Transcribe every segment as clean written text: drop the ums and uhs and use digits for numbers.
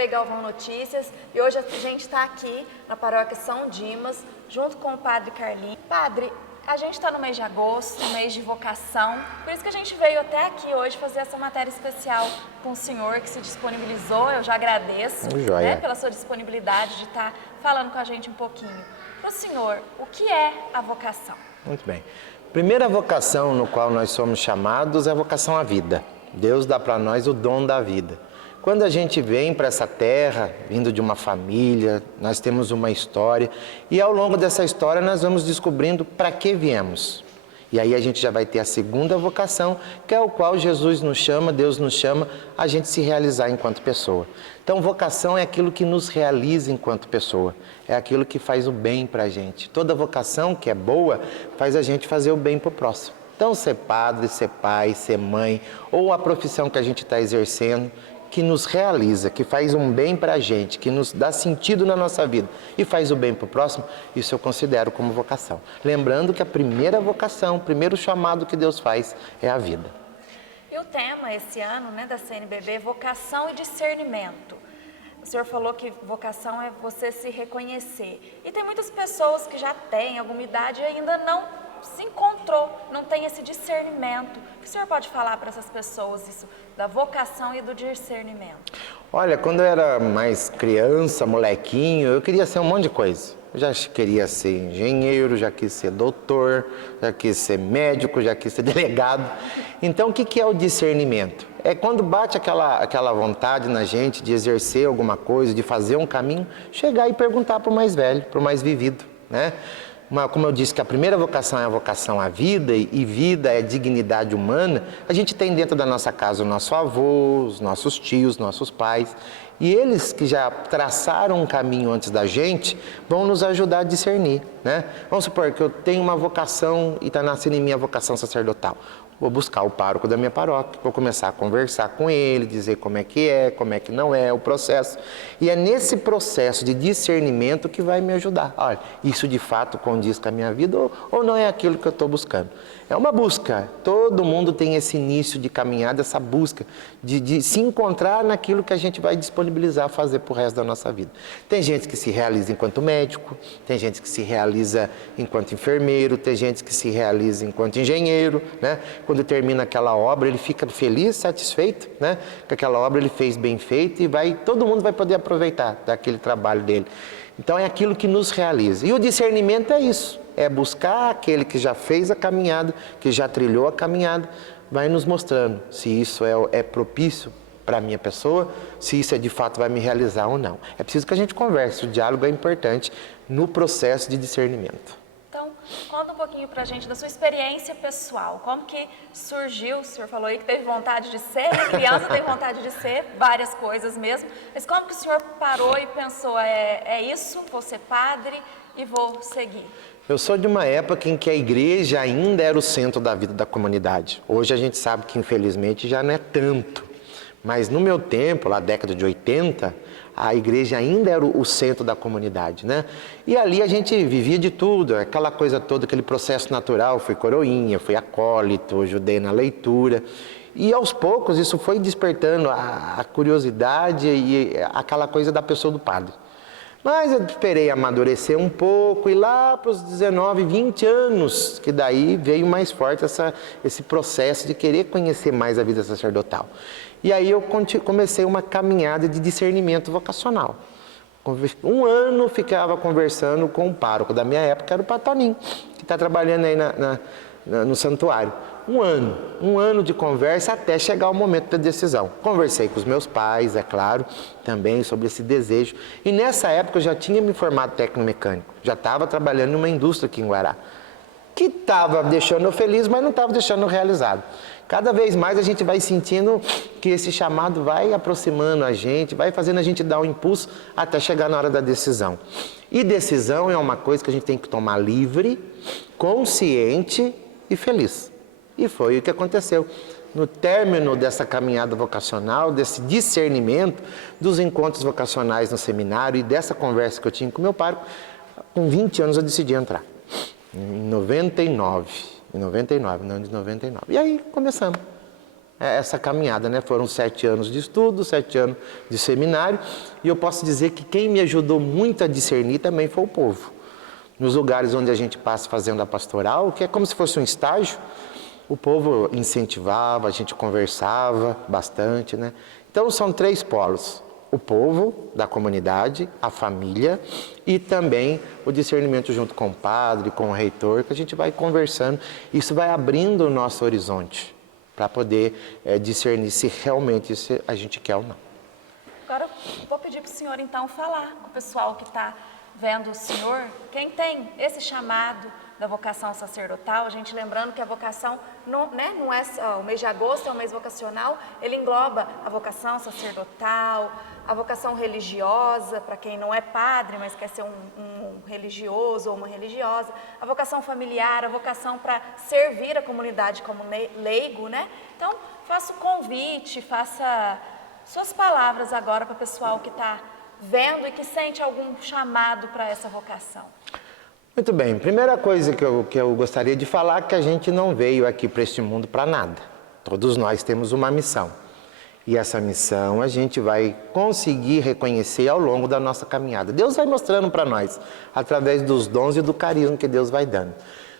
Frei Galvão Notícias e hoje a gente está aqui na Paróquia São Dimas, junto com o Padre Carlinhos. Padre, a gente está no mês de agosto, mês de vocação, por isso que a gente veio até aqui hoje fazer essa matéria especial com o senhor que se disponibilizou. Eu já agradeço, né, pela sua disponibilidade de estar falando com a gente um pouquinho. Para o senhor, o que é a vocação? Muito bem. Primeira vocação no qual nós somos chamados é a vocação à vida. Deus dá para nós o dom da vida. Quando a gente vem para essa terra, vindo de uma família, nós temos uma história e ao longo dessa história nós vamos descobrindo para que viemos. E aí a gente já vai ter a segunda vocação, que é o qual Jesus nos chama, Deus nos chama, a gente se realizar enquanto pessoa. Então vocação é aquilo que nos realiza enquanto pessoa, é aquilo que faz o bem para a gente. Toda vocação que é boa faz a gente fazer o bem para o próximo. Então ser padre, ser pai, ser mãe, ou a profissão que a gente está exercendo, que nos realiza, que faz um bem para a gente, que nos dá sentido na nossa vida e faz o bem para o próximo, isso eu considero como vocação. Lembrando que a primeira vocação, o primeiro chamado que Deus faz é a vida. E o tema esse ano, né, da CNBB, vocação e discernimento. O senhor falou que vocação é você se reconhecer. E tem muitas pessoas que já têm alguma idade e ainda não se encontrou, não tem esse discernimento. O que o senhor pode falar para essas pessoas, isso da vocação e do discernimento? Olha, quando eu era mais criança, molequinho, eu queria ser um monte de coisa. Eu já queria ser engenheiro, já quis ser doutor, já quis ser médico, já quis ser delegado. Então, o que é o discernimento? É quando bate aquela vontade na gente de exercer alguma coisa, de fazer um caminho, chegar e perguntar para o mais velho, para o mais vivido, né? Como eu disse que a primeira vocação é a vocação à vida, e vida é dignidade humana, a gente tem dentro da nossa casa o nosso avô, os nossos tios, nossos pais, e eles que já traçaram um caminho antes da gente, vão nos ajudar a discernir, né? Vamos supor que eu tenho uma vocação e está nascendo em mim a vocação sacerdotal. Vou buscar o pároco da minha paróquia, vou começar a conversar com ele, dizer como é que não é o processo. E é nesse processo de discernimento que vai me ajudar. Olha, isso de fato condiz com a minha vida ou não é aquilo que eu estou buscando? É uma busca. Todo mundo tem esse início de caminhada, essa busca de se encontrar naquilo que a gente vai disponibilizar a fazer para o resto da nossa vida. Tem gente que se realiza enquanto médico, tem gente que se realiza enquanto enfermeiro, tem gente que se realiza enquanto engenheiro, né? Quando termina aquela obra, ele fica feliz, satisfeito, né? Que aquela obra ele fez bem feita e todo mundo vai poder aproveitar daquele trabalho dele. Então é aquilo que nos realiza. E o discernimento é isso, é buscar aquele que já fez a caminhada, que já trilhou a caminhada, vai nos mostrando se isso é propício para a minha pessoa, se isso de fato vai me realizar ou não. É preciso que a gente converse, o diálogo é importante no processo de discernimento. Então, conta um pouquinho pra gente da sua experiência pessoal, como que surgiu, o senhor falou aí que teve vontade de ser, criança tem vontade de ser, várias coisas mesmo, mas como que o senhor parou e pensou, é isso, vou ser padre e vou seguir? Eu sou de uma época em que a igreja ainda era o centro da vida da comunidade. Hoje a gente sabe que infelizmente já não é tanto, mas no meu tempo, lá década de 80, a igreja ainda era o centro da comunidade, né? E ali a gente vivia de tudo, aquela coisa toda, aquele processo natural, fui coroinha, fui acólito, ajudei na leitura. E aos poucos isso foi despertando a curiosidade e aquela coisa da pessoa do padre. Mas eu esperei amadurecer um pouco e lá para os 19, 20 anos, que daí veio mais forte esse processo de querer conhecer mais a vida sacerdotal. E aí eu comecei uma caminhada de discernimento vocacional. Um ano ficava conversando com o pároco da minha época, era o Patonim, que está trabalhando aí no santuário. Um ano de conversa até chegar o momento da decisão. Conversei com os meus pais, é claro, também sobre esse desejo. E nessa época eu já tinha me formado tecnomecânico, já estava trabalhando numa indústria aqui em Guará, que estava deixando eu feliz, mas não estava deixando eu realizado. Cada vez mais a gente vai sentindo que esse chamado vai aproximando a gente, vai fazendo a gente dar um impulso até chegar na hora da decisão. E decisão é uma coisa que a gente tem que tomar livre, consciente e feliz. E foi o que aconteceu. No término dessa caminhada vocacional, desse discernimento, dos encontros vocacionais no seminário e dessa conversa que eu tinha com meu pároco, com 20 anos eu decidi entrar. Em 99, no ano de 99. E aí começamos. essa caminhada, né? Foram 7 anos de estudo, 7 anos de seminário, e eu posso dizer que quem me ajudou muito a discernir também foi o povo. Nos lugares onde a gente passa fazendo a pastoral, que é como se fosse um estágio, o povo incentivava, a gente conversava bastante, né? Então são 3 polos: o povo da comunidade, a família e também o discernimento junto com o padre, com o reitor, que a gente vai conversando. Isso vai abrindo o nosso horizonte para poder discernir se realmente isso a gente quer ou não. Agora eu vou pedir para o senhor então falar com o pessoal que está vendo o senhor, quem tem esse chamado da vocação sacerdotal, a gente lembrando que a vocação não é o mês de agosto é um mês vocacional, ele engloba a vocação sacerdotal, a vocação religiosa, para quem não é padre, mas quer ser um religioso ou uma religiosa, a vocação familiar, a vocação para servir a comunidade como leigo, né? Então, faça o convite, faça suas palavras agora para o pessoal que está vendo e que sente algum chamado para essa vocação. Muito bem, primeira coisa que eu gostaria de falar é que a gente não veio aqui para este mundo para nada. Todos nós temos uma missão. E essa missão a gente vai conseguir reconhecer ao longo da nossa caminhada. Deus vai mostrando para nós, através dos dons e do carisma que Deus vai dando.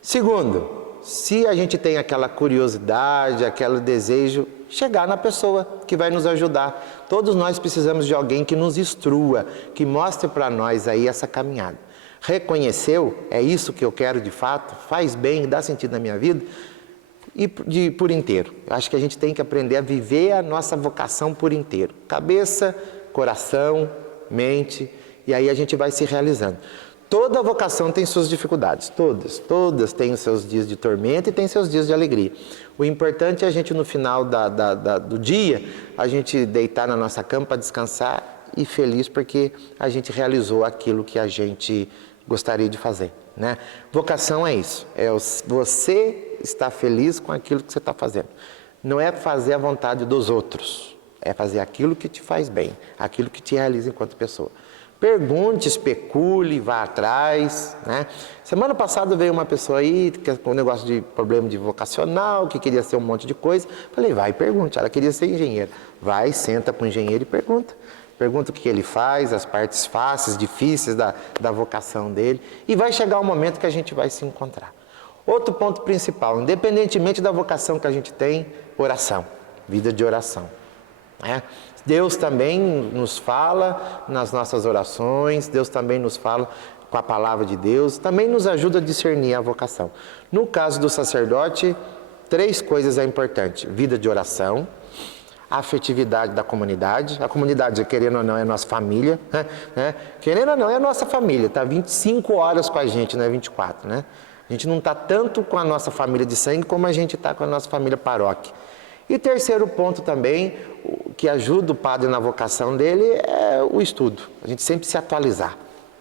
Segundo, se a gente tem aquela curiosidade, aquele desejo, chegar na pessoa que vai nos ajudar. Todos nós precisamos de alguém que nos instrua, que mostre para nós aí essa caminhada. Reconheceu, é isso que eu quero de fato, faz bem, dá sentido na minha vida, e por inteiro. Eu acho que a gente tem que aprender a viver a nossa vocação por inteiro. Cabeça, coração, mente, e aí a gente vai se realizando. Toda vocação tem suas dificuldades, todas têm os seus dias de tormento e têm seus dias de alegria. O importante é a gente no final do dia, a gente deitar na nossa cama para descansar e feliz porque a gente realizou aquilo que a gente gostaria de fazer, né? Vocação é isso, é você estar feliz com aquilo que você está fazendo. Não é fazer a vontade dos outros, é fazer aquilo que te faz bem, aquilo que te realiza enquanto pessoa. Pergunte, especule, vá atrás, né? Semana passada veio uma pessoa aí com um negócio de problema de vocacional, que queria ser um monte de coisa. Falei, vai e pergunte. Ela queria ser engenheira. Vai, senta com o engenheiro e pergunta. Pergunta o que ele faz, as partes fáceis, difíceis da vocação dele. E vai chegar um momento que a gente vai se encontrar. Outro ponto principal, independentemente da vocação que a gente tem, oração, vida de oração. Deus também nos fala nas nossas orações, Deus também nos fala com a palavra de Deus, também nos ajuda a discernir a vocação. No caso do sacerdote, 3 coisas é importante: vida de oração, a afetividade da comunidade. A comunidade, querendo ou não, é nossa família, né? Querendo ou não, é a nossa família, está 25 horas com a gente, não é 24, né? A gente não está tanto com a nossa família de sangue como a gente está com a nossa família paróquia. E terceiro ponto também, que ajuda o padre na vocação dele, é o estudo. A gente sempre se atualizar.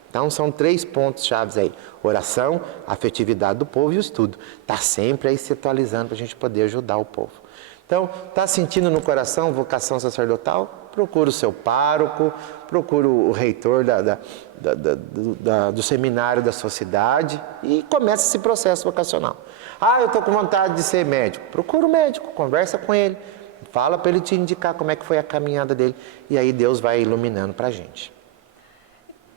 Então são 3 pontos chaves aí: oração, afetividade do povo e o estudo. Está sempre aí se atualizando para a gente poder ajudar o povo. Então, está sentindo no coração vocação sacerdotal? Procura o seu pároco, procura o reitor do seminário da sua cidade e começa esse processo vocacional. Ah, eu estou com vontade de ser médico. Procura o médico, conversa com ele, fala para ele te indicar como é que foi a caminhada dele e aí Deus vai iluminando para a gente.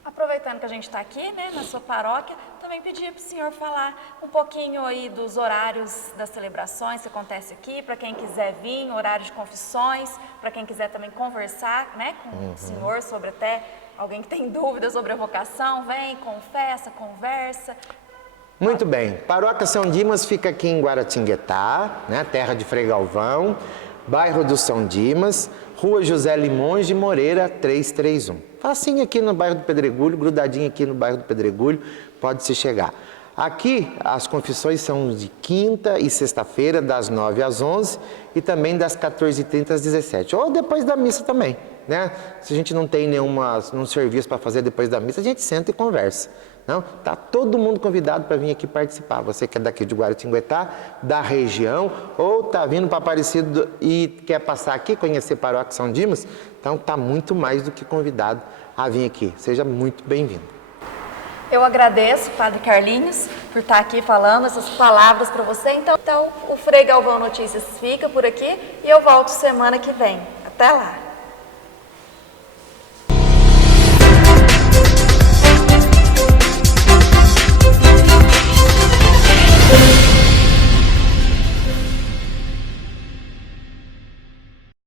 Aproveitando que a gente está aqui, né, na sua paróquia, também pedir para o senhor falar um pouquinho aí dos horários das celebrações que acontece aqui, para quem quiser vir, horário de confissões, para quem quiser também conversar, né, com o senhor sobre até alguém que tem dúvidas sobre a vocação, vem, confessa, conversa. Muito bem, Paróquia São Dimas fica aqui em Guaratinguetá, né, terra de Frei Galvão, bairro do São Dimas, Rua José Limões de Moreira, 331. Facinho aqui no bairro do Pedregulho, grudadinho aqui no bairro do Pedregulho, pode-se chegar. Aqui as confissões são de quinta e sexta-feira, das 9 às 11 e também das 14h30 às 17. Ou depois da missa também, né? Se a gente não tem nenhum serviço para fazer depois da missa, a gente senta e conversa. Não? Tá todo mundo convidado para vir aqui participar. Você que é daqui de Guaratinguetá, da região, ou está vindo para Aparecido e quer passar aqui, conhecer Paróquia São Dimas, então está muito mais do que convidado a vir aqui. Seja muito bem-vindo. Eu agradeço, Padre Carlinhos, por estar aqui falando essas palavras para você. Então, o Frei Galvão Notícias fica por aqui e eu volto semana que vem. Até lá!